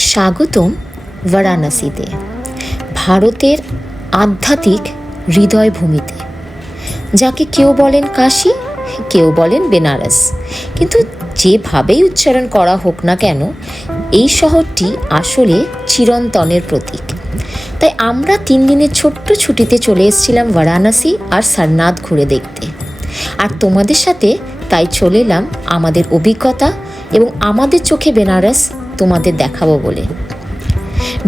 স্বাগতম বারাণসীতে, ভারতের আধ্যাত্মিক হৃদয়ভূমিতে, যাকে কেউ বলেন কাশী, কেউ বলেন বেনারস। কিন্তু যেভাবেই উচ্চারণ করা হোক না কেন, এই শহরটি আসলে চিরন্তনের প্রতীক। তাই আমরা 3 দিনের ছোট্ট ছুটিতে চলে এসেছিলাম বারাণসী আর সারনাথ ঘুরে দেখতে। আর তোমাদের সাথে তাই চলে এলাম আমাদের অভিজ্ঞতা এবং আমাদের চোখে বেনারস তোমাদের দেখাবো বলে।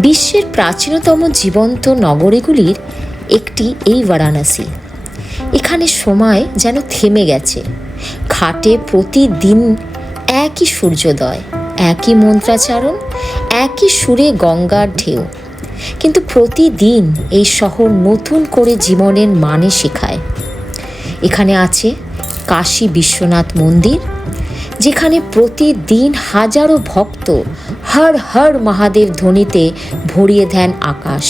বিশ্বের প্রাচীনতম জীবন্ত নগরীগুলির একটি এই বারাণসী। এখানে সময় যেন থেমে গেছে। ঘাটে প্রতিদিন একই সূর্যোদয়, একই মন্ত্রাচারণ, একই সুরে গঙ্গার ঢেউ। কিন্তু প্রতিদিন এই শহর নতুন করে জীবনের মানে শেখায়। এখানে আছে কাশী বিশ্বনাথ মন্দির, যেখানে প্রতিদিন হাজারো ভক্ত হর হর মহাদেব ধ্বনিতে ভরিয়ে দেন আকাশ।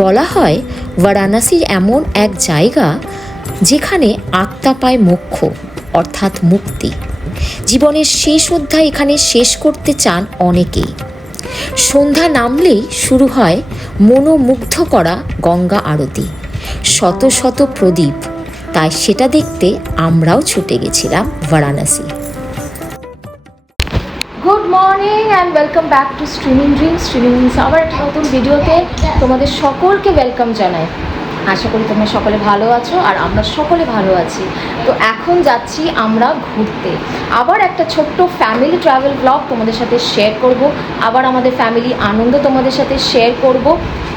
বলা হয় বারাণসী এমন এক জায়গা যেখানে আত্মা পায় মোক্ষ, অর্থাৎ মুক্তি। জীবনের শেষ অধ্যায় এখানে শেষ করতে চান অনেকেই। সন্ধ্যা নামলেই শুরু হয় মনোমুগ্ধ করা গঙ্গা আরতি, শত শত প্রদীপ। তাই সেটা দেখতে আমরাও ছুটে গেছিলাম Varanasi. Good morning and welcome back to streaming dreams. আবার একটা নতুন ভিডিওতে তোমাদের সকলকে ওয়েলকাম জানাই। আশা করি তোমরা সকলে ভালো আছো আর আমরা সকলে ভালো আছি। তো এখন যাচ্ছি আমরা ঘুরতে। আবার একটা ছোট্ট ফ্যামিলি ট্রাভেল ব্লগ তোমাদের সাথে শেয়ার করব। আবার আমাদের ফ্যামিলি আনন্দ তোমাদের সাথে শেয়ার করব।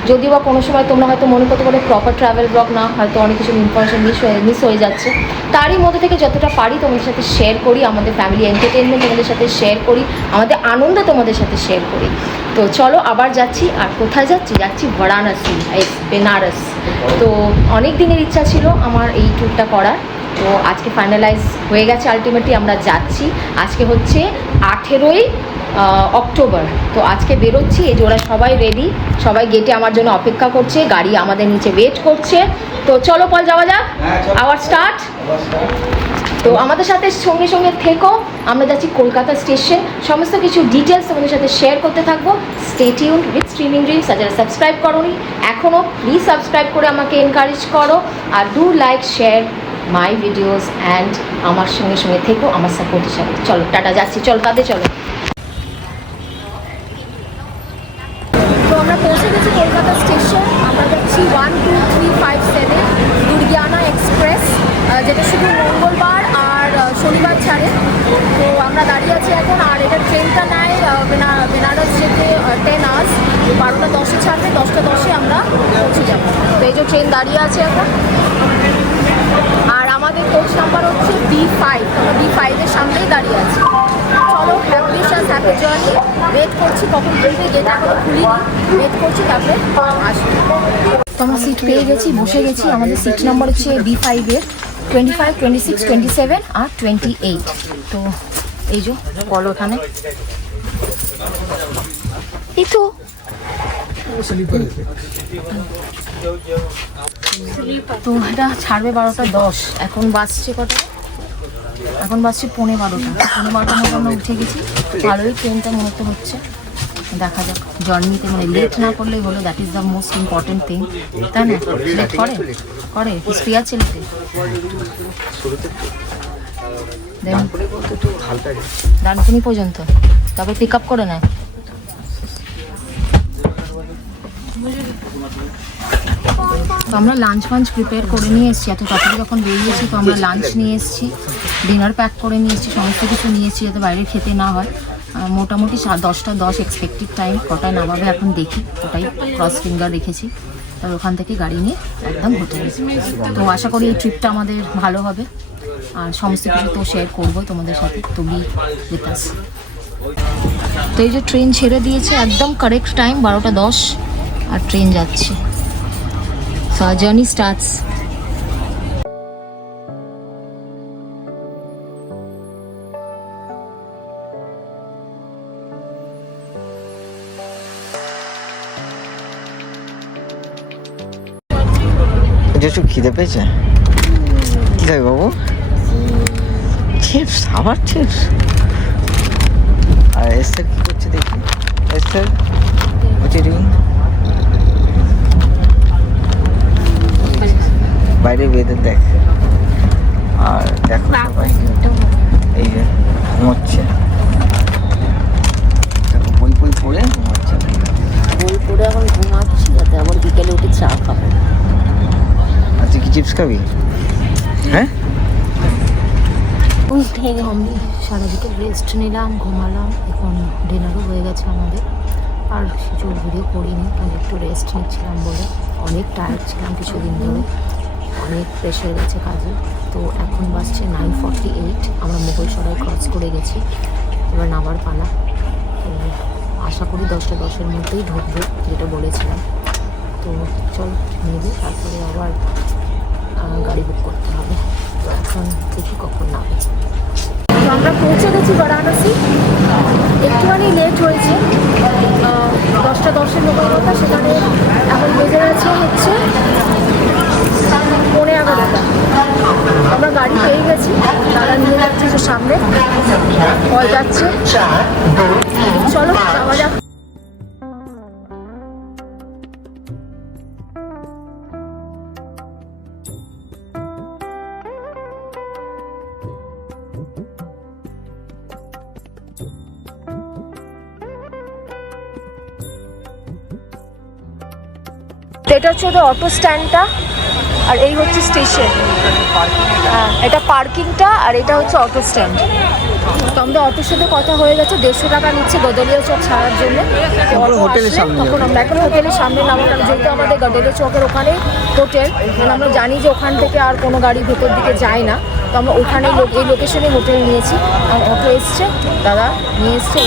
যদিও বা কোনো সময় তোমরা হয়তো মনে করতে পারো প্রপার ট্রাভেল ব্লগ না, হয়তো অনেক কিছু ইনফরমেশন মিস হয়ে যাচ্ছে। তারই মধ্যে থেকে যতটা পারি তোমাদের সাথে শেয়ার করি, আমাদের ফ্যামিলি এন্টারটেনমেন্ট তোমাদের সাথে শেয়ার করি, আমাদের আনন্দ তোমাদের সাথে শেয়ার করি। তো চলো আবার যাচ্ছি। আর কোথায় যাচ্ছি? যাচ্ছি বারাণসী, বেনারস। তো অনেক দিনের ইচ্ছা ছিল আমার এই ট্যুরটা করার। তো আজকে ফাইনালাইজ হয়ে গেছে, আলটিমেটলি আমরা যাচ্ছি। আজকে হচ্ছে 18ই অক্টোবর। তো আজকে বেরোচ্ছি। এই যে ওরা সবাই রেডি, সবাই গেটে আমার জন্য অপেক্ষা করছে, গাড়ি আমাদের নিচে ওয়েট করছে। তো চলো পল যাওয়া যাক, আওয়ার স্টার্ট। তো আমাদের সাথে সঙ্গে সঙ্গে থেকো। আমরা যাচ্ছি কলকাতা স্টেশন। সমস্ত কিছু ডিটেলস তোমাদের সাথে শেয়ার করতে থাকবো। Stay tuned with streaming dreams. আর যারা সাবস্ক্রাইব করোনি এখনও, প্লিজ সাবস্ক্রাইব করে আমাকে এনকারেজ করো। আর do like share my videos and আমার সঙ্গে সঙ্গে থেকো, আমার সাপোর্টের সাথে। চলো টাটা, যাচ্ছি। চলো কাঁদে চলো। তো আমরা পৌঁছে গেছি কলকাতা স্টেশন। আমরা যাচ্ছি 12357 দুর্গিয়ানা এক্সপ্রেস, যেটা শুধু মঙ্গলবার আর শনিবার ছাড়ে। তো আমরা দাঁড়িয়ে আছি এখন। আর এটা ট্রেনটা নেয় বেনারস যেতে 10 আওয়ার্স। 12টা 10-এ ছাড়বে, 10টা 10-এ আমরা পৌঁছে যাবো। তো এই যে ট্রেন দাঁড়িয়ে আছে এখন। আর আমাদের কোচ নাম্বার হচ্ছে B5। আমরা B5-এর সামনেই দাঁড়িয়ে আছি। চলো, হ্যাপি জার্নি। ওয়েট করছি কখন খুলবে, গেট এখনো খুলিনি। ওয়েট করছি, তারপরে আসবো। তো আমরা সিট পেয়ে গেছি, বসে গেছি। আমাদের সিট নাম্বার হচ্ছে B5-এর 25, 26, 27 আর 28। তো এই যে বলো এখানে এই তো তো এটা ছাড়বে 12টা 10। এখন বাসছে কটা? এখন বাসছে 12:15। 12:15 মধ্যে আমরা উঠে গেছি। ভালোই ট্রেনটা মনে হচ্ছে। দেখা যাক, জার্নিতে মানে লেট না করলেই হলো। That is the most important thing, তাই না? লেট করে হিস্ট্রি আছে লেটে। ডানকুনি পর্যন্ত, তারপর পিক আপ করে নেয়। তো আমরা লাঞ্চ প্রিপেয়ার করে নিয়ে এসেছি। এত তাড়াতাড়ি যখন বেরিয়েছি, তো আমরা লাঞ্চ নিয়ে এসেছি, ডিনার প্যাক করে নিয়ে এসেছি, সমস্ত কিছু নিয়েছি যাতে বাইরে খেতে না হয়। মোটামুটি 10টা 10 এক্সপেক্টেড টাইম। কটায় নামাবে এখন দেখি, ওটাই ক্রস ফিঙ্গার রেখেছি। তার ওখান থেকে গাড়ি নিয়ে একদম হোটেলে। তো আশা করি এই ট্রিপটা আমাদের ভালো হবে। আর সমস্ত কিছু তো শেয়ার করবো তোমাদের সাথে। তো বি উইথ আস। তো এই যে ট্রেন ছেড়ে দিয়েছে, একদম কারেক্ট টাইম 12টা 10 আর ট্রেন যাচ্ছে। So our journey starts. কিছু খিদে পেয়েছে? কি খাবে বাবু? চিপস, আবার চিপস। আর এসে কি করছে দেখি। Esther, what are you doing? বাইরে ওয়েদার দেখ, আর দেখো সবাই এই যে ঘুমোচ্ছে, দেখো বই বই পড়ে ঘুমোচ্ছে। বই পড়ে এখন ঘুমাচ্ছি, যাতে আবার বিকেলে উঠে চা খাবো। আচ্ছা কি চিপস খাবি? হ্যাঁ উঠে আমি সারা বিকেল রেস্ট নিলাম, ঘুমালাম। এখন ডিনারও হয়ে গেছে আমাদের, আর জোর ভিডিও করিনি কারণ একটু রেস্ট নিচ্ছিলাম বলে। অনেক টায়ার্ড ছিলাম কিছুদিন ধরে, অনেক প্রেশার গেছে কাজে। তো এখন বাসছে 9:48, আমরা মোগলসরাই ক্রস করে গেছি, এবার নামার পালা। তো আশা করি 10:10-এর মধ্যেই ঢুকবে, যেটা বলেছিলাম। তো চল নেবে, তারপরে আবার গাড়ি বুক করতে হবে। তো এখন দেখি কখন নামে। তো আমরা পৌঁছে গেছি বারাণসী, একটুখানি লেট হয়েছে। 10:10-এর লোকের কথা, সেখানে এখন বেজে গেছে হচ্ছে 11:30। আমরা গাড়ি পেয়ে গেছি, তারা নিয়ে যাচ্ছে যে সামনে কল যাচ্ছে। চলো যাওয়া যাক। এটা হচ্ছে ওদের অটো স্ট্যান্ডটা, আর এই হচ্ছে স্টেশন। হ্যাঁ, এটা পার্কিংটা, আর এটা হচ্ছে অটো স্ট্যান্ড। তো আমাদের অটোর সাথে কথা হয়ে গেছে, 150 টাকা নিচ্ছে গদলিয়া চক ছাড়ার জন্য। তখন আমরা এখন হোটেলের সামনে নামবো, কারণ যেহেতু আমাদের গদলিয়া চকের ওখানে হোটেল, মানে আমরা জানি যে ওখান থেকে আর কোনো গাড়ি ভেতর দিকে যায় না। তো আমরা ওখানে এই লোকেশনে হোটেল নিয়েছি। আর অটো এসছে, দাদা নিয়ে এসছে।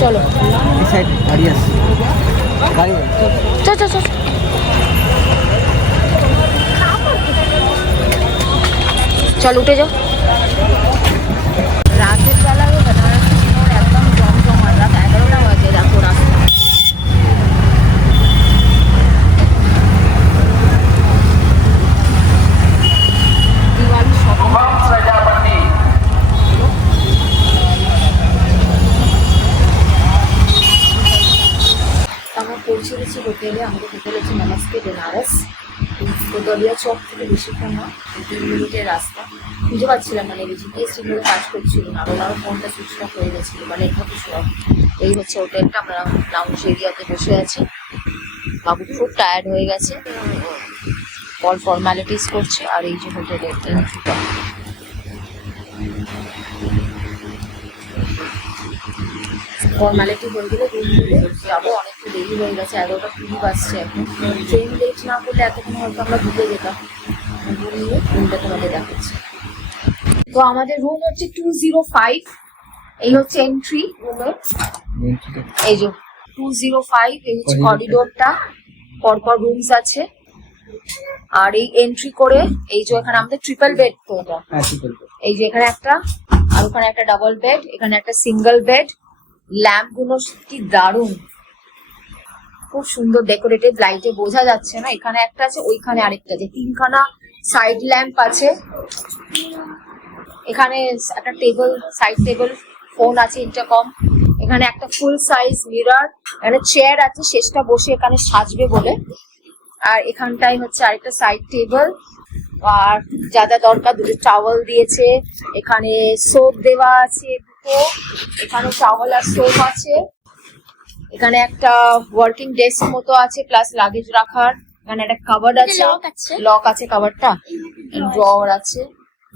চলো চল চল চল। চল উঠে যাও। রাতের বেলায় বেনারসি শহর একদম জমজমাট, রাত 11টা বাজে, দেখো রাস্তা। দিওয়ালি শপিং আমরা পৌঁছে গেছি হোটেলে। আমাদের হোটেল হচ্ছে নমস্তে বেনারস, গদলিয়া চক থেকে বেশিক্ষণ না, 3 মিনিটের রাস্তা। খুঁজে পাচ্ছিলাম মানে জিপিএস ঠিকভাবে কাজ করছিল না, আর ওনারও ফোনটা সুইচ অফ হয়ে গেছিলো, মানে এভাবে সব। এই হচ্ছে হোটেলটা, আমরা লাউঞ্জ এরিয়াতে বসে আছি। বাবু খুব টায়ার্ড হয়ে গেছে, ফর্মালিটিস করছে। আর এই যে হোটেলের এন্ট্রিটা, ফর্মালিটি হয়ে গেলে রুম নিলে যাবো। অনেকটা দেরি হয়ে গেছে, 11:20 বাজছে এখন। ট্রেন লেট না করলে এতক্ষণ হয়তো আমরা ঢুকে যেতাম। রুম নিয়ে রুমটা তোমাদের দেখাচ্ছি। তো আমাদের রুম হচ্ছে 205, এই হচ্ছে এন্ট্রি রুমের। এই যে 205, এই হচ্ছে করিডোরটা, পরপর রুমস আছে। আর এই এন্ট্রি করে এই যে এখানে আমাদের ট্রিপল বেড, তো এটা এই যে এখানে একটা, আর ওখানে একটা ডাবল বেড, এখানে একটা সিঙ্গেল বেড। ল্যাম্প গুলো কি দারুণ, খুব সুন্দর ডেকোরেটেড, লাইটে বোঝা যাচ্ছে না। এখানে একটা আছে, ওইখানে আরেকটা আছে, 3খানা সাইড ল্যাম্প আছে। এখানে একটা টেবিল, সাইড টেবিল, ফোন আছে, ইন্টারকম। এখানে একটা ফুল সাইজ মিরর, এখানে চেয়ার আছে, শেষটা বসে এখানে সাজবে বলে। আর এখানটাই হচ্ছে আরেকটা সাইড টেবিল, আর যা যা দরকার, দুটো টাওয়াল দিয়েছে। এখানে সোপ দেওয়া আছে দুটো, এখানে টাওয়াল আর সোপ আছে। এখানে একটা ওয়ার্কিং ডেস্ক মতো আছে, প্লাস লাগেজ রাখার। এখানে একটা কাভার্ড আছে, লক আছে কাভার্ডটা, ড্রয়ার আছে,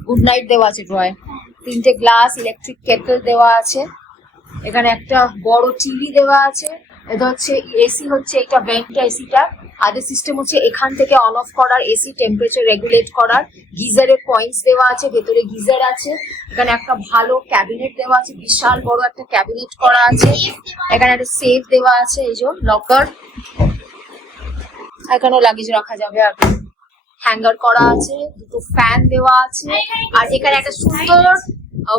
গুড নাইট দেওয়া আছে ড্রয়ার। 3টে গ্লাস, ইলেকট্রিক কেটল দেওয়া আছে। এখানে একটা বড় টিভি দেওয়া আছে। এটা হচ্ছে এসি, হচ্ছে এটা ভেন্টটা, এসিটা। আদের সিস্টেম হচ্ছে এখান থেকে অন অফ করার, এসি টেম্পারেচার রেগুলেট করার। গিজারের পয়েন্টস দেওয়া আছে, ভেতরে গিজার আছে। এখানে একটা ভালো ক্যাবিনেট দেওয়া আছে, বিশাল বড় একটা ক্যাবিনেট করা আছে। এখানে একটা সেফ দেওয়া আছে, এই যে লকার, এখানেও লাগেজ রাখা যাবে। আর হ্যাঙ্গার করা আছে, দুটো ফ্যান দেওয়া আছে। আর এখানে একটা সুন্দর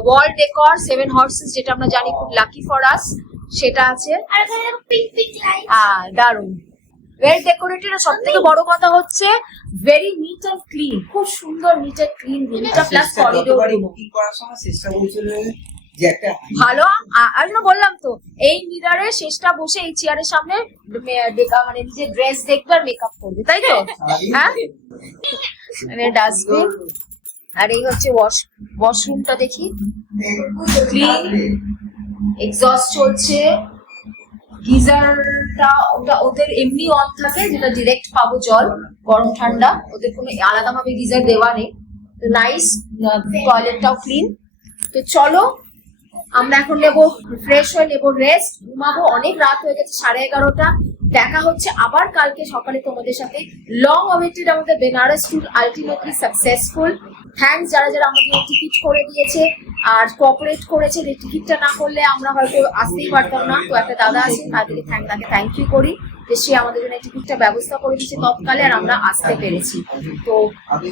ওয়াল ডেকর 7 হর্সেস, যেটা আমরা জানি খুব লাকি ফর আস, সেটা আছে। দারুন, ওয়েল ডেকোরেটেড। আর সব থেকে বড় কথা হচ্ছে ভেরি নিট অ্যান্ড ক্লিন, খুব সুন্দর নিট অ্যান্ড ক্লিন রুমটা, প্লাস করিডোর। বুকিং করার সময় চেষ্টা করছিল ভালো। আমি তো বললাম তো, এই মিররের শেষটা বসে এই চেয়ারের সামনে মানে নিজের ড্রেস দেখবে আর মেকআপ করবে, তাই তো? হ্যাঁ, ডাস্টবিন। আর এই হচ্ছে ওয়াশরুমটা, দেখি ক্লিন, এক্সস্ট চলছে। গিজারটা ওদের এমনি অন থাকে, যেটা ডিরেক্ট পাবো জল, গরম ঠান্ডা, ওদের কোনো আলাদা ভাবে গিজার দেওয়া নেই। তো নাইস, টয়লেটটাও ক্লিন। তো চলো আমরা এখন নেবো, ফ্রেশ হয়ে নেবো রেস্ট, ঘুমাবো। অনেক রাত হয়ে গেছে, 11:30। দেখা হচ্ছে আবার কালকে সকালে তোমাদের সাথে। লং অওয়েটেড আমাদের Banaras tour ultimately successful. Thanks যারা যারা আমাদের টিকিট করে দিয়েছে আর কোঅপারেট করেছে। এই টিকিটটা না করলে আমরা হয়তো আসতেই পারতাম না। তো একটা দাদা আছে, তাকে থ্যাংক ইউ করি যে সে আমাদের জন্য টিকিটটা ব্যবস্থা করে দিয়েছে তৎকালে, আর আমরা আসতে পেরেছি। তো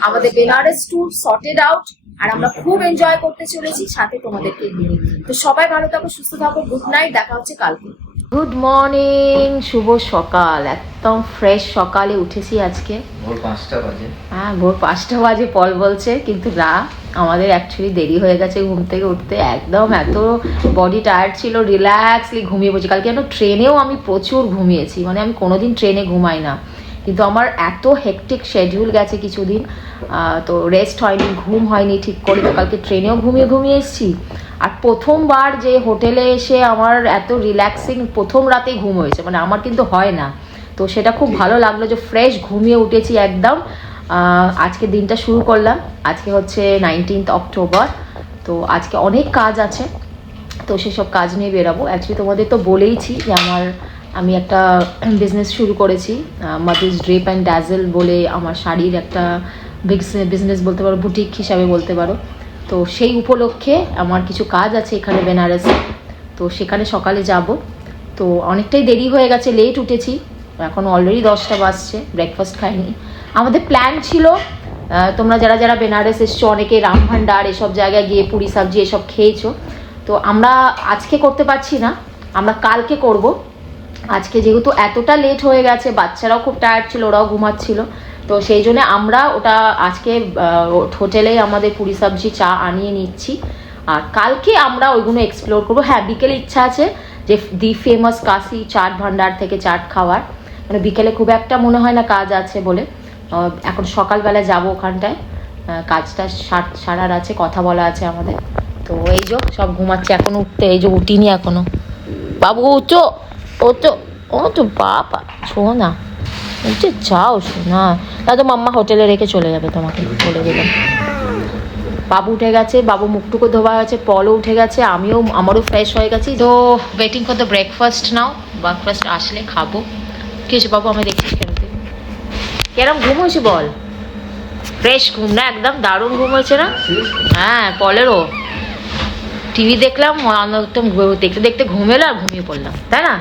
আমাদের বেনারস ট্যুর সর্টেড আউট, আর আমরা খুব এনজয় করতে চলেছি সাথে তোমাদেরকে নিয়ে। তো সবাই ভালো থাকো, সুস্থ থাকো, গুড নাইট, দেখা হচ্ছে কালকে। গুড মর্নিং, শুভ সকাল। একদম ফ্রেশ সকালে উঠেছি আজকে, ভোর 5টা বাজে। হ্যাঁ, ভোর 5টা বাজে পল বলছে, কিন্তু না, আমাদের অ্যাকচুয়ালি দেরি হয়ে গেছে ঘুম থেকে উঠতে। একদম এত বডি টায়ার্ড ছিল, রিল্যাক্সলি ঘুমিয়ে পড়ছি। কালকে যেন ট্রেনেও আমি প্রচুর ঘুমিয়েছি, মানে আমি কোনোদিন ট্রেনে ঘুমাই না, কিন্তু আমার এত হেকটিক শিডিউল গেছে কিছুদিন, তো রেস্ট হয়নি, ঘুম হয়নি ঠিক করে। তো কালকে ট্রেনেও ঘুমিয়ে এসেছি। আর প্রথমবার যে হোটেলে এসে আমার এত রিল্যাক্সিং প্রথম রাতেই ঘুম হয়েছে, মানে আমার কিন্তু হয় না। তো সেটা খুব ভালো লাগলো যে ফ্রেশ ঘুমিয়ে উঠেছি একদম। আজকে দিনটা শুরু করলাম। আজকে হচ্ছে 19 অক্টোবর। তো আজকে অনেক কাজ আছে, তো সেসব কাজ নিয়ে বেরাবো। অ্যাকচুয়ালি তোমাদের তো বলেইছি যে আমি একটা বিজনেস শুরু করেছি, মাদার্স ড্রেপ অ্যান্ড ড্যাজেল বলে। আমার শাড়ির একটা বিজনেস বলতে পারো, বুটিক হিসাবে বলতে পারো। তো সেই উপলক্ষে আমার কিছু কাজ আছে এখানে বেনারসে, তো সেখানে সকালে যাব। তো অনেকটাই দেরি হয়ে গেছে, লেট উঠেছি, এখন অলরেডি 10টা বাজছে, ব্রেকফাস্ট খাইনি। আমাদের প্ল্যান ছিল, তোমরা যারা যারা বেনারস এসছো অনেকে রাম ভান্ডার এসব জায়গায় গিয়ে পুরি সবজি এসব খেয়েছো, তো আমরা আজকে করতে পারছি না, আমরা কালকে করব। আজকে যেহেতু এতটা লেট হয়ে গেছে, বাচ্চারাও খুব টায়ার্ড ছিল, ওরাও ঘুমাচ্ছিল, তো সেই জন্য আমরা ওটা আজকে হোটেলেই আমাদের পুরি সবজি চা আনিয়ে নিচ্ছি, আর কালকে আমরা ওইগুলো এক্সপ্লোর করবো। হ্যাঁ, বিকেলে ইচ্ছা আছে যে দি ফেমাস কাশি চাট ভান্ডার থেকে চাট খাওয়ার, মানে বিকেলে খুব একটা মনে হয় না কাজ আছে বলে। এখন সকালবেলা যাব ওখানটায়, কাজটা সারার আছে, কথা বলা আছে আমাদের। তো এই যে সব ঘুমাচ্ছে, এখনো উঠতে, এই যে উঠিনি এখনো। বাবু উঠো, ও তো বাবা, শোনা উঠে যাও, শোনা, দাদা মাম্মা হোটেলে রেখে চলে যাবে, তোমাকে বলে দিলাম। বাবু উঠে গেছে, বাবু মুখটুকু ধোয়া গেছে, পলও উঠে গেছে, আমারও ফ্রেশ হয়ে গেছি। তো waiting for the breakfast now, breakfast আসলে খাবো। কি হয়েছে বাবু, আমি দেখছিস কেন? তুই কেরম ঘুম হয়েছে বল? ফ্রেশ ঘুম না, একদম দারুণ ঘুম হয়েছে না? হ্যাঁ, পলেরও টিভি দেখলাম, একদম দেখতে দেখতে ঘুম এলো আর ঘুমিয়ে পড়লাম, তাই না?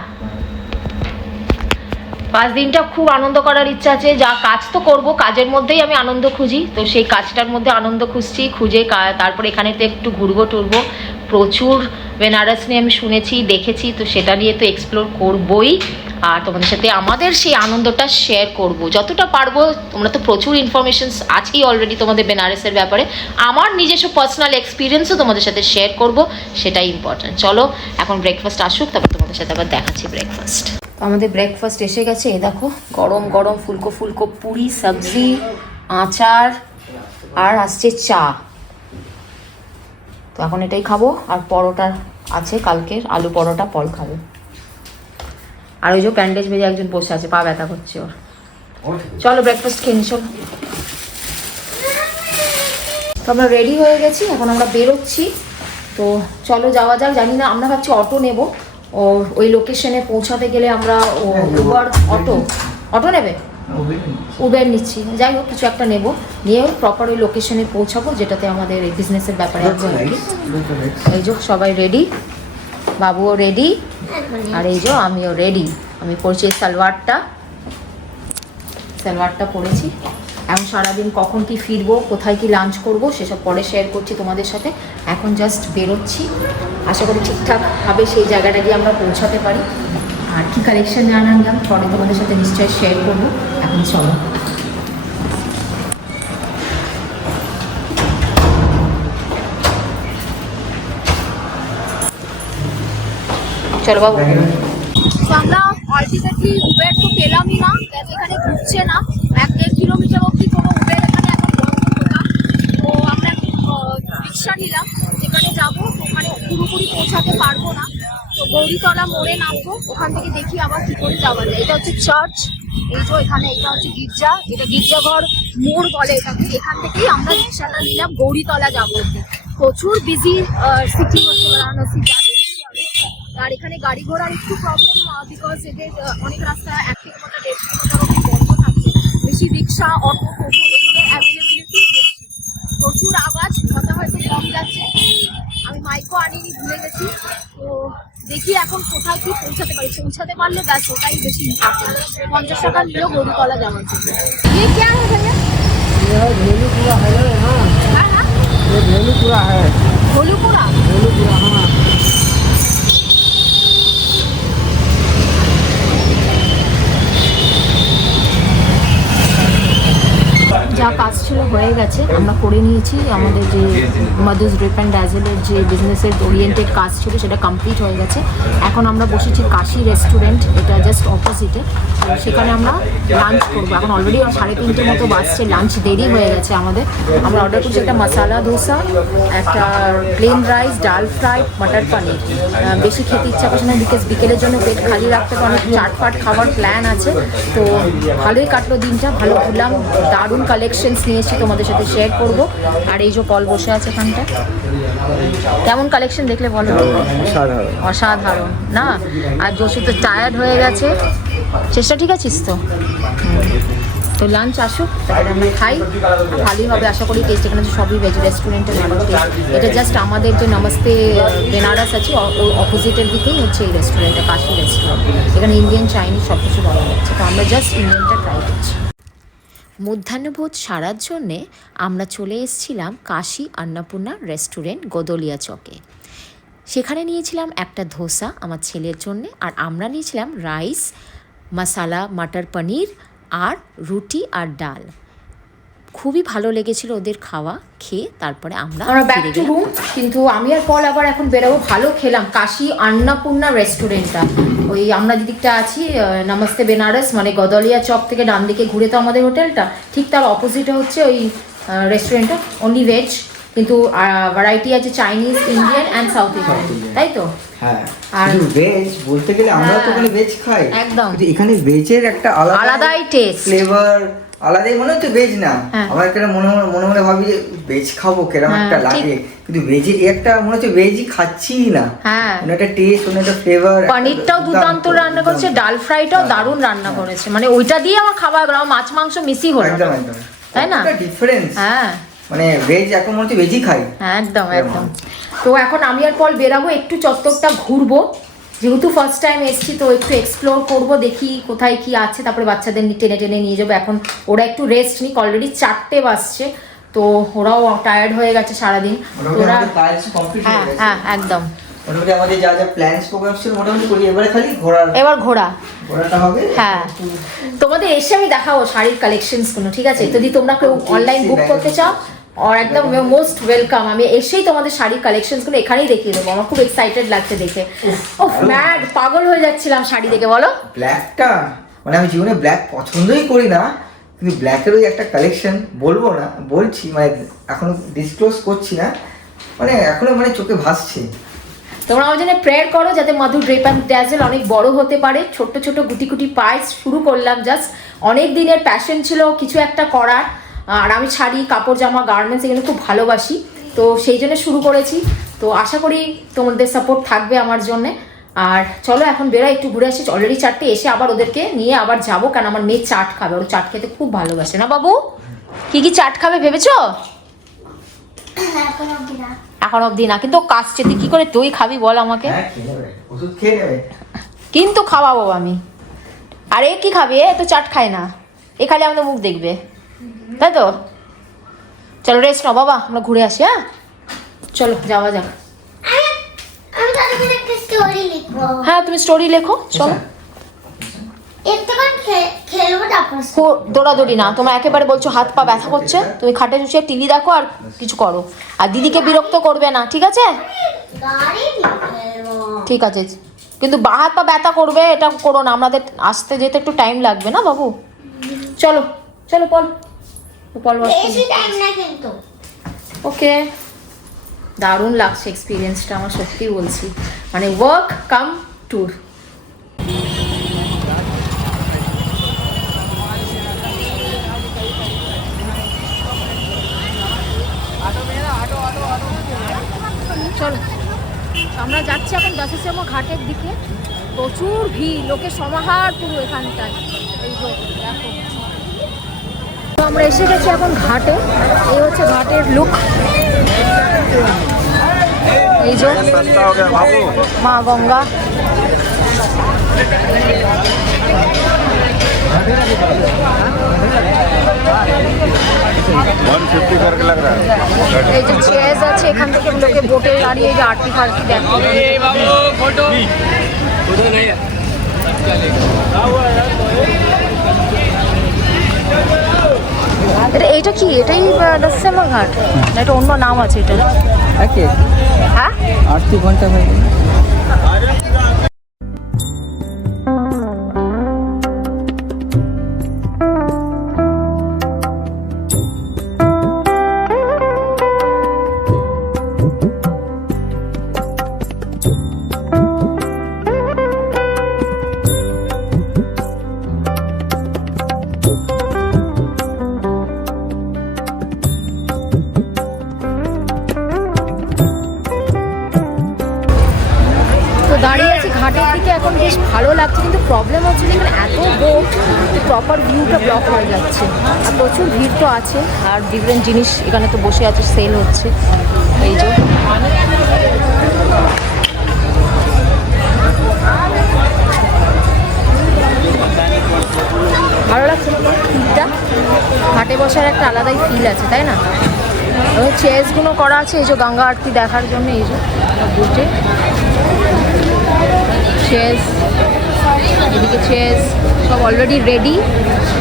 5 দিনটা খুব আনন্দ করার ইচ্ছা আছে। যা কাজ তো করব, কাজের মধ্যেই আমি আনন্দ খুঁজি, তো সেই কাজটার মধ্যে আনন্দ খুঁজে তারপর এখানে তো একটু ঘুরবো টুরবো। প্রচুর বেনারস নিয়ে আমি শুনেছি, দেখেছি, তো সেটা নিয়ে তো এক্সপ্লোর করবই, আর তোমাদের সাথে আমাদের সেই আনন্দটা শেয়ার করব যতটা পারবো। তোমরা তো প্রচুর ইনফরমেশনস আছেই অলরেডি তোমাদের বেনারসের ব্যাপারে, আমার নিজস্ব পার্সোনাল এক্সপিরিয়েন্সও তোমাদের সাথে শেয়ার করব, সেটাই ইম্পর্টেন্ট। চলো এখন ব্রেকফাস্ট আসুক, তারপর তোমাদের সাথে আবার দেখাচ্ছি ব্রেকফাস্ট। আমাদের ব্রেকফাস্ট এসে গেছে, এই দেখো গরম গরম ফুলকো ফুলকো পুরি সবজি, আচার, আর আসছে চা। তো এখন এটাই খাবো, আর পরোটা আছে কালকের, আলু পরোটা পল খাবে। আর ওই যে প্যান্ডেজ ভেজে একজন বসে আছে, পা ব্যথা করছে ওর। চলো ব্রেকফাস্ট খেয়ে নি, চলো। তো আমরা রেডি হয়ে গেছি, এখন আমরা বেরোচ্ছি। তো চলো যাওয়া যাক। জানি না, আমরা ভাবছি অটো নেব, ও ওই লোকেশনে পৌঁছাতে গেলে আমরা উবার অটো নেবে, উবের নিচ্ছি, যাই হোক কিছু একটা নেব, নিয়েও প্রপার ওই লোকেশনে পৌঁছাবো যেটাতে আমাদের এই বিজনেসের ব্যাপারে আছে আর কি। এই যে সবাই রেডি, বাবুও রেডি, আর এই যে আমিও রেডি। আমি পরছি এই সালোয়ারটা পরেছি। এখন সারাদিন কখন কি ফিরবো, কোথায় কি লাঞ্চ করব সেসব পরে শেয়ার করছি তোমাদের সাথে। এখন জাস্ট বেরোচ্ছি, আশা করি ঠিকঠাকভাবে সেই জায়গাটা গিয়ে আমরা পৌঁছাতে পারি। আর কি কালেকশন আনলাম পরে তোমাদের সাথে নিশ্চয়ই শেয়ার করবো। এখন চলো। চলো বাবু। তো আমরা আলটিমেটলি উবের তো পেলামই না, এখানে ঘুরছে না, 1-1.5 কিলোমিটার অব্দি কোনো উবের এখানে এখন বন্ধ দোকান। তো আমরা রিক্সা নিলাম, যেখানে যাবো ওখানে পুরোপুরি পৌঁছাতে পারবো না, তো গৌরীতলা মোড়ে নামবো, ওখান থেকে দেখি আবার কি করে যাওয়া যায়। এটা হচ্ছে চার্চ, এই যে এখানে এটা হচ্ছে গির্জা, এটা গির্জাঘর মোড় বলে এটাকে। এখান থেকেই আমরা রিক্সাটা নিলাম, গৌরীতলা যাবো। প্রচুর বিজি সিটি হচ্ছে বারাণসী, যা দেখছি আমি। আর এখানে গাড়ি ঘোড়ার একটু প্রবলেম, বিকজ এদের অনেক রাস্তা 1 কিলোমিটার 1.5 কিলোমিটার অব্দি বন্ধ থাকছে। বেশি রিক্সা, অটো, টোটো এগুলোর অ্যাভেলেবিলিটি বেশি। প্রচুর আওয়াজ, কথা হয়তো কম যাচ্ছে। আমি মাইকও আনিনি, ভুলে গেছি। তো দেখি এখন কোথায় কি পৌঁছাতে পারি, পৌঁছাতে পারলে ব্যাস ওটাই বেশি ইম্পর্টেন্ট। 50 টাকা নিল গৌরীতলা যাওয়ার জন্য। ये क्या है भैया? ये भेलूपुरा है यहाँ, हाँ हाँ, ये भेलूपुरा है, भोलूपुरा। भेलूपुरा हाँ। যা কাজ ছিল হয়ে গেছে, আমরা করে নিয়েছি। আমাদের যে মাদুস ড্রিপ অ্যান্ড ড্যাজেলের যে বিজনেসের ওরিয়েন্টেড কাজ ছিল সেটা কমপ্লিট হয়ে গেছে। এখন আমরা বসেছি কাশি রেস্টুরেন্ট, এটা জাস্ট অপোজিটে। সেখানে আমরা লাঞ্চ করবো। এখন অলরেডি 3:30 মতো বাজছে, লাঞ্চ দেরি হয়ে গেছে আমাদের। আমরা অর্ডার করছি একটা মশালা ধোসা, একটা প্লেন রাইস, ডাল ফ্রাই, মটর পনির। বেশি খেতে ইচ্ছা করছে না, বিকজ বিকেলের জন্য পেট খালি রাখতে তো অনেক চাটফাট খাবার প্ল্যান আছে। তো ভালোই কাটলো দিনটা, ভালো ঘুরলাম, দারুণ কালেকশনস নিয়েছি, তোমাদের সাথে শেয়ার করব। আর এই যে কল বসে আছে এখানটা, কেমন কালেকশন দেখলে বলো? অসাধারণ না? আর জসু তো টায়ার্ড হয়ে গেছে। চেষ্টা ঠিক আছিস তো? তো লাঞ্চ আসুক, তারপরে আমরা খাই, ভালোই হবে আশা করি। টেস্ট এখানে তো সবই ভেজ, রেস্টুরেন্টের ভালো টেস্ট। এটা জাস্ট আমাদের যে নমস্তে বেনারস আছে ওর অপোজিটের দিকেই হচ্ছে এই রেস্টুরেন্টটা, কাশি রেস্টুরেন্ট। এখানে ইন্ডিয়ান, চাইনিজ সব কিছু পাওয়া যাচ্ছে। তো আমরা জাস্ট ইন্ডিয়ানটা ট্রাই করছি। মধ্যাহ্নভোজ সারার জন্যে আমরা চলে এসেছিলাম কাশি অন্নপূর্ণা রেস্টুরেন্ট, গোদলিয়া চকে। সেখানে নিয়েছিলাম একটা ধোসা আমার ছেলের জন্যে, আর আমরা নিয়েছিলাম রাইস, মশালা মটর পনির আর রুটি আর ডাল। খুবই ভালো লেগেছিল ওদের খাওয়া খেয়ে। তারপরে আমরা ব্যাক টু রুম। কিন্তু আমি আর পল আবার এখন বেরোবো। ভালো খেলাম কাশি অন্নপূর্ণা রেস্টুরেন্টটা, ওই আমরা যেদিকটা আছি নমস্তে বেনারস মানে গদলিয়া চক থেকে ডান দিকে ঘুরে তো আমাদের হোটেলটা, ঠিক তার অপোজিটে হচ্ছে ওই রেস্টুরেন্টটা। অনলি ভেজ, কিন্তু ভ্যারাইটি আছে Chinese, Indian and south Indian, তাই তো? হ্যাঁ, আর ভেজ বলতে গেলে আমরা তো ওখানে ভেজ খাই একদম, কিন্তু এখানে ভেজের একটা আলাদাই টেস্ট, ফ্লেভার আলাদাই। মনে হচ্ছে ভেজ না, হ্যাঁ। আমার একটা মনে মনে ভাবি যে ভেজ খাবো, কেরম একটা লাগে, কিন্তু ভেজের একটা মনে হচ্ছে ভেজই খাচ্ছি না। হ্যাঁ, মানে একটা টেস্ট, মানে একটা ফ্লেভার। পনিরটাও দুর্দান্ত রান্না করেছে, ডাল ফ্রাইটাও দারুণ রান্না করেছে। মানে ওইটা দিয়ে আমার খাবার, আমার মাছ মাংস মিসই হলো, একদম একদম, তাই না? একটা ডিফারেন্স। হ্যাঁ, মানে ভেজ এখন মনে হচ্ছে ভেজই খাই। হ্যাঁ, একদম একদম। তো এখন আমি আর পল বেরাবো, একটু চত্বরটা ঘুরবো, যেহেতু ফার্স্ট টাইম এসছি তো একটু এক্সপ্লোর করবো, দেখি কোথায় কি আছে। তারপরে বাচ্চাদের টেনে টেনে নিয়ে যাবো। এখন ওরা একটু রেস্ট নিক, অলরেডি 4টে বাজছে, তো ওরাও টায়ার্ড হয়ে গেছে সারাদিন। ওরা হ্যাঁ হ্যাঁ একদম, মোটামুটি আমাদের যা যা প্ল্যানস প্রোগ্রাম ছিল মোটামুটি করি। এবারে খালি এবার ঘোরাটা হবে। হ্যাঁ, তোমাদের এসে আমি দেখাবো শাড়ির কালেকশনস গুলো, ঠিক আছে? যদি তোমরা কেউ অনলাইন বুক করতে চাও, আর একদম মোস্ট ওয়েলকাম। আমি এসেই তোমাদের শাড়ির কালেকশনস গুলো এখানেই দেখিয়ে দেবো। আমার খুব এক্সাইটেড লাগছে দেখে। ও ম্যাড, পাগল হয়ে যাচ্ছিলাম শাড়ি দেখে। বলো, ব্ল্যাকটা মানে আমি জীবনে ব্ল্যাক পছন্দই করি না, কিন্তু ব্ল্যাকের ওই একটা কালেকশন, বলবো না, বলছি মানে এখনো ডিসক্লোজ করছি না, মানে এখনো মানে চোখে ভাসছে। তোমরা আমার জন্য প্রেয়ার করো যাতে মাধু ড্রেপ অ্যান্ড ড্যাজেল অনেক বড় হতে পারে। ছোট্ট ছোট গুটি গুটি পায়ে শুরু করলাম, জাস্ট অনেক দিনের প্যাশন ছিল কিছু একটা করার। আর আমি শাড়ি, কাপড় জামা, গার্মেন্টস এগুলো খুব ভালোবাসি, তো সেই জন্য শুরু করেছি। তো আশা করি তোমাদের সাপোর্ট থাকবে আমার জন্যে। আর চলো এখন বেরো, একটু ঘুরে আসি। অলরেডি 4টে, এসে আবার ওদেরকে নিয়ে আবার যাবো, কারণ আমার মেয়ে চাট খাবে। ওর চাট খেতে খুব ভালোবাসে না বাবু? কি কি চাট খাবে ভেবেছো? এখন অব্দি না, কিন্তু কাশছে। তুই কি করে দই খাবি বল আমাকে? ওষুধ খেয়ে নেবে, কিন্তু খাওয়াবো আমি। আর এ কি খাবে? এ তো চাট খায় না, এ খালি আমাদের মুখ দেখবে, তাই তো? চলো রেস্ট নাও বাবা, আমরা ঘুরে আসি। হ্যাঁ চলো যাওয়া যাক। হ্যাঁ তুমি স্টোরি লেখো, চলো। দৌড়াদৌড়ি না, তোমরা একেবারে বলছো হাত পা ব্যথা করছে, তুমি খাটে শুয়ে টিভি দেখো আর কিছু করো। আর দিদিকে বিরক্ত করবে না, ঠিক আছে? ঠিক আছে, কিন্তু বা হাত পা ব্যথা করবে, এটা করো না, আমাদের আসতে যেতে একটু টাইম লাগবে না বাবু। চলো চলো পল পল বেশি টাইম না কিন্তু। ওকে, দারুণ লাগছে এক্সপিরিয়েন্সটা আমার, সত্যি বলছি, মানে ওয়ার্ক কাম ট্যুর। চলো আমরা যাচ্ছি এখন দশাশ্রম ঘাটের দিকে। প্রচুর ভিড়, লোকের সমাহার পুরো এখানটায়। এই যে দেখো, তো আমরা এসে গেছি এখন ঘাটে। এই হচ্ছে ঘাটের লুক। এই যে মা গঙ্গা। এই যে চেয়ার আছে, এখান থেকে লোকে বোটে দাঁড়িয়ে এই যে আরতি ফারতি দেখো। এইটা কি, এটাই দশাশ্রম ঘাট না এটা অন্য নাম আছে এটা? হ্যাঁ আরতি ঘন্টা হয়ে গেল। দাঁড়িয়ে আছি ঘাটের দিকে, এখন বেশ ভালো লাগছে, কিন্তু প্রবলেম হচ্ছে যে এখানে এত বোট, প্রপার ভিউটা ব্লক হয়ে যাচ্ছে। আর প্রচুর ভিড় তো আছে, আর ডিফারেন্ট জিনিস এখানে তো বসে আছে, সেল হচ্ছে। এই যে ভালো লাগছে ভিড়টা, ঘাটে বসার একটা আলাদাই ফিল আছে, তাই না? চেয়ারসগুলো করা আছে এই যে গঙ্গা আরতি দেখার জন্য। এই যে বোটে চেয়ার্স, এদিকে চেয়ার্স সব অলরেডি রেডি।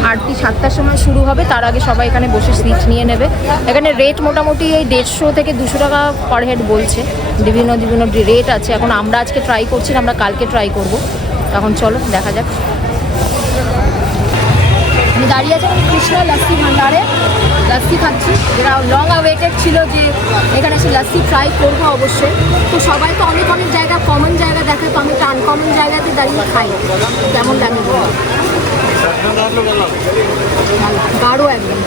আরতি 7টার সময় শুরু হবে, তার আগে সবাই এখানে বসে সিট নিয়ে নেবে। এখানে রেট মোটামুটি এই 150 থেকে 200 টাকা পার হেড বলছে, বিভিন্ন বিভিন্ন রেট আছে। এখন আমরা আজকে ট্রাই করছি না, আমরা কালকে ট্রাই করব। এখন চলো দেখা যাক। আমি দাঁড়িয়ে আছি কৃষ্ণ লস্যি ভান্ডারে, লস্যি খাচ্ছি, যেটা লং অ্যাওয়েটেড ছিল যে এখানে এসে লস্যি ট্রাই করবো অবশ্যই। তো সবাই তো অনেক অনেক জায়গা, কমন জায়গা দেখে, তো আমি একটা আনকমন জায়গাতে দাঁড়িয়ে খাই, কেমন লাগে গাঢ় একদম,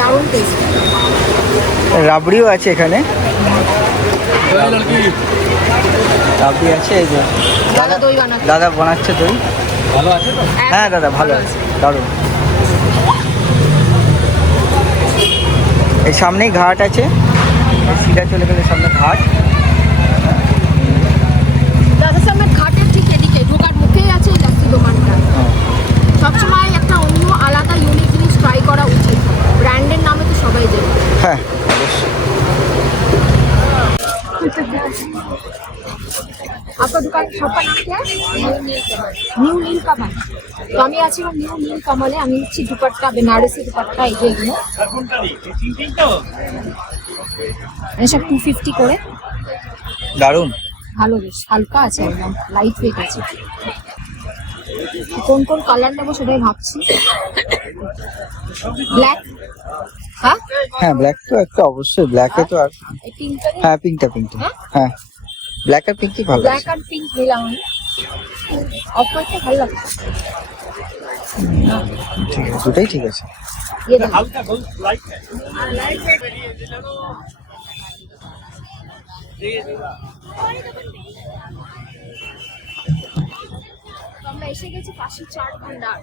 দারুণ টেস্ট। রাবড়িও আছে এখানে, রাবড়ি আছে। এই যে দাদা দই বানাচ্ছে, দাদা বানাচ্ছে দই। ভালো আছে তো? হ্যাঁ দাদা ভালো আছে, দারুণ। এই সামনেই ঘাট আছে, সিধা চলে গেলে সামনে ঘাট। দশাশ্রমের ঘাটের ঠিক এদিকে ঢোকার মুখেই আছে এই লস্যি দোকানটা। সবসময় একটা অন্য আলাদা ইউনিক জিনিস ট্রাই করা উচিত, ব্র্যান্ডের নামে তো সবাই জানে। হ্যাঁ অবশ্যই। आपका दुकान शॉप का नाम क्या है? নিউ নীল কমল। তো আমি আছি নিউ নীল কমলে, আমি নিচ্ছি দুপাট্টা, বেনারসি দুপাট্টা, এই যে এগুলো এসব 250 করে। দারুণ, ভালো, বেশ হালকা আছে, একদম লাইট ওয়েট আছে। কোন কোন কালার নেবো সেটাই ভাবছি। ব্ল্যাক, হ্যাঁ হ্যাঁ ব্ল্যাক তো একটা অবশ্যই, ব্ল্যাকে তো আর এই পিঙ্কটা, হ্যাঁ পিঙ্কটা হ্যাঁ ব্ল্যাক আর পিঙ্কই ভালো ব্ল্যাক আর পিঙ্ক নিলাম আমি। অফ হোয়াইটটা ভালো লাগছে। ঠিক আছে, দুটাই ঠিক আছে। ये देखो। আমরা এসে গেছি পাশে চাট ভান্ডার।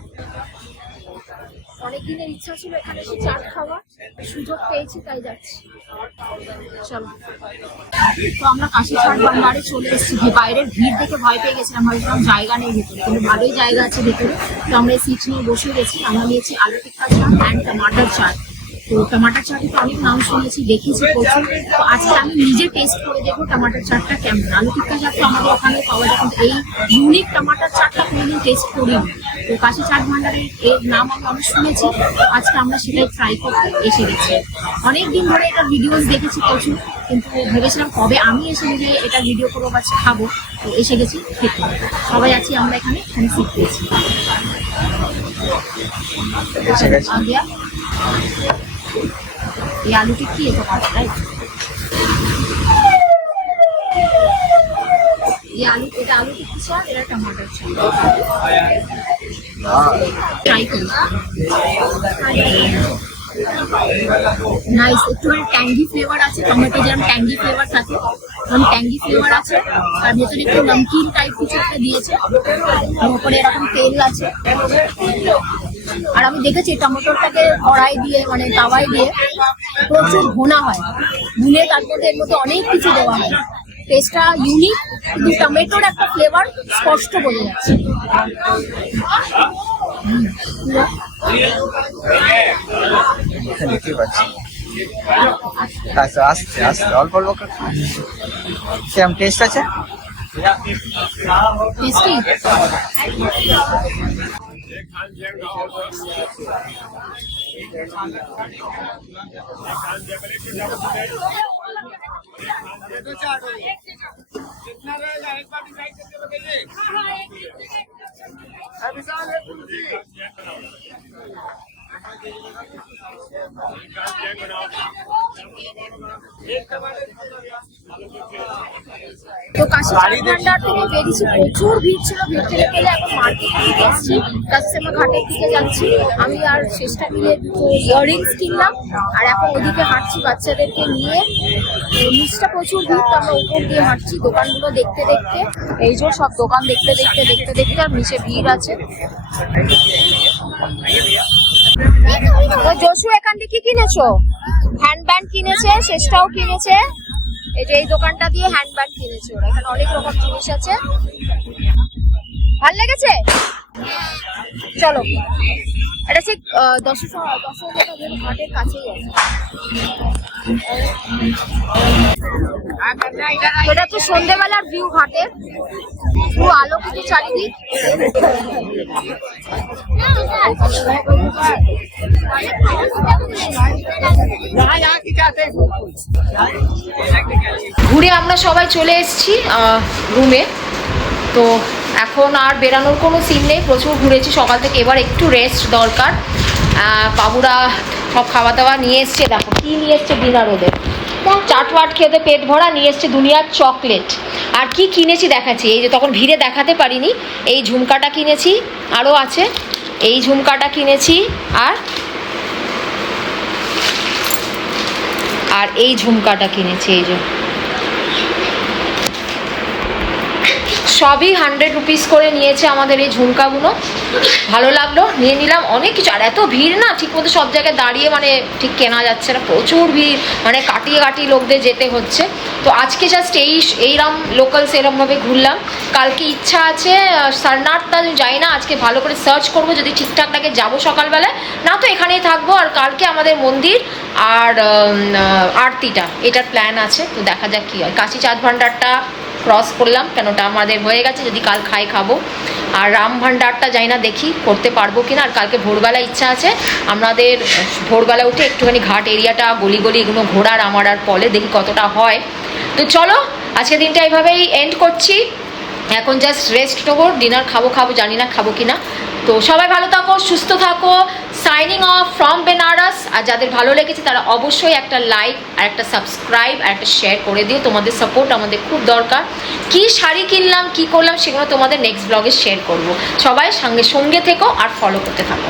অনেক দিনের ইচ্ছা ছিল এখানে এসে চাট খাওয়ার, সুযোগ পেয়েছি তাই যাচ্ছি। চলো, তো আমরা কাশি চাট ভান্ডারে চলে এসেছি। বাইরের ভিড় দেখে ভয় পেয়ে গেছিলাম, ভাবছিলাম জায়গা নেই ভেতরে, কিন্তু ভালোই জায়গা আছে ভেতরে। তো আমরা সিট নিয়ে বসে গেছি। আমরা নিয়েছি আলু টিক্কা চাট অ্যান্ড টমাটার চাট। তো টমাটার চাটে তো অনেক নাম শুনেছি, দেখেছি প্রচুর। তো আজকে আমি নিজে টেস্ট করে দেখবো টমাটার চাটটা কেমন। আলু টিক্কা চাট তো আমাদের ওখানে পাওয়া যায়, কিন্তু এই ইউনিক টমাটার চাটটা কোনোদিন টেস্ট করিনি। তো কাশি চাট ভান্ডারের এর নাম আমি অনেক শুনেছি, আজকে আমরা সেটাই ট্রাই করতে এসে গেছি। অনেকদিন ধরে এটা ভিডিওস দেখেছি প্রচুর, কিন্তু ভেবেছিলাম কবে আমি এসে নিজে এটা ভিডিও করবো বা খাবো। তো এসে গেছি খেতে, সবাই আছি আমরা এখানে সিট পেয়েছি। आ गया ये आलू टिक्की है टमाटर राइट, ये आलू टिक्की चाट, ये टमाटर चाट ट्राई करो। নাইস, একটু ট্যাঙ্গি ফ্লেভার আছে, টমেটো যেরকম ট্যাঙ্গি ফ্লেভার থাকে এরকম ট্যাঙ্গি ফ্লেভার আছে, আর ভেতরে একটু নমকিন টাইপ কিছু একটা দিয়েছে, উপরে এরকম তেল আছে। আর আমি দেখেছি টমেটোটাকে কড়াই দিয়ে মানে তাওয়ায় দিয়ে প্রচুর ভোনা হয়, ভুনে তারপরে এর মধ্যে অনেক কিছু দেওয়া হয়। টেস্টটা ইউনিক, কিন্তু টমেটোর একটা ফ্লেভার স্পষ্ট বোঝা যাচ্ছে। দেখতে পাচ্ছি। আচ্ছা আস্তে আস্তে অল্প অল্প কেমন টেস্ট আছে? টেস্টি। তো কাশি চাট ভান্ডার থেকে বেরিয়েছি, প্রচুর ভিড় ছিল, ভিড় থেকে গেলে এখন মার্কেটের দিকে এসেছি, কাস্টমার ঘাটের দিকে যাচ্ছি। আমি আর শেষটা মিলে দুটো ইয়াররিংস কিনলাম, আর এখন ওদিকে হাঁটছি বাচ্চাদেরকে নিয়ে। নিচটা প্রচুর ভিড়, তো আমরা উপর দিয়ে হাঁটছি দোকানগুলো দেখতে দেখতে। এই যে সব দোকান দেখতে দেখতে দেখতে দেখতে, আর নিচে ভিড় আছে। তো জসু এখান থেকে কি কিনেছো? হ্যান্ডব্যান্ড কিনেছে, শেষটাও কিনেছে। এটা এই দোকানটা দিয়ে হ্যান্ডব্যাগ কিনেছে ওরা, এখানে অনেক রকম জিনিস আছে। ভাল লেগেছে? চলো, এটা ঠিক 10 ঘাটের কাছেই আছে। এটা তো সন্ধ্যেবেলার ভিউ ঘাটের, পুরো আলোকিত চারিদিক। ঘুরে আমরা সবাই চলে এসেছি রুমে। তো এখন আর বেরানোর কোনো সিন নেই, প্রচুর ঘুরেছি সকাল থেকে, এবার একটু রেস্ট দরকার। বাবুরা সব খাওয়া দাওয়া নিয়ে এসছে, দেখো কি নিয়ে এসছে ডিনার ওদের, চাট ওয়াট খেতে পেট ভরা, নিয়ে এসছে দুনিয়ার চকলেট। আর কি কিনেছি দেখাচ্ছি, এই যে তখন ভিড়ে দেখাতে পারিনি, এই ঝুমকাটা কিনেছি, আরও আছে এই ঝুমকাটা কিনেছি, আর এই ঝুমকাটা কিনেছি, এই যে সবই 100 রুপিস করে নিয়েছে আমাদের এই ঝুমকাগুলো। ভালো লাগলো, নিয়ে নিলাম অনেক কিছু। আর এত ভিড় না, ঠিক মতো সব জায়গায় দাঁড়িয়ে মানে ঠিক কেনা যাচ্ছে না, প্রচুর ভিড়, মানে কাটিয়ে কাটিয়ে লোকদের যেতে হচ্ছে। তো আজকে জাস্ট এইরকম লোকালস এরমভাবে ঘুরলাম। কালকে ইচ্ছা আছে সারনাথটা যাই না, আজকে ভালো করে সার্চ করবো, যদি ঠিকঠাক লাগে যাবো সকালবেলায়, না তো এখানেই থাকবো। আর কালকে আমাদের মন্দির আর আরতিটা, এটার প্ল্যান আছে, তো দেখা যাক কী হয়। কাশি চাট ভান্ডারটা ক্রস করলাম, কেন ওটা আমাদের হয়ে গেছে, যদি কাল খাবো। আর রাম ভান্ডারটা যাই না, দেখি করতে পারবো কিনা। আর কালকে ভোরবেলা ইচ্ছা আছে আমাদের, ভোরবেলা উঠে একটুখানি ঘাট এরিয়াটা গলি গলি এগুলো ঘোরার, আমার আর পলে দেখি কতটা হয়। তো চলো আজকে দিনটা এইভাবেই এন্ড করছি, এখন জাস্ট রেস্ট নেবো, ডিনার খাবো জানি না খাবো কিনা। তো সবাই ভালো থাকো, সুস্থ থাকো, সাইনিং অফ ফ্রম বেনারস। আর যাদের ভালো লেগেছে তারা অবশ্যই একটা লাইক আর একটা সাবস্ক্রাইব আর একটা শেয়ার করে দিও, তোমাদের সাপোর্ট আমাদের খুব দরকার। কি শাড়ি কিনলাম কি করলাম সেগুলো তোমাদের নেক্সট ব্লগে শেয়ার করবো। সবাই সঙ্গে থেকো আর ফলো করতে থাকো।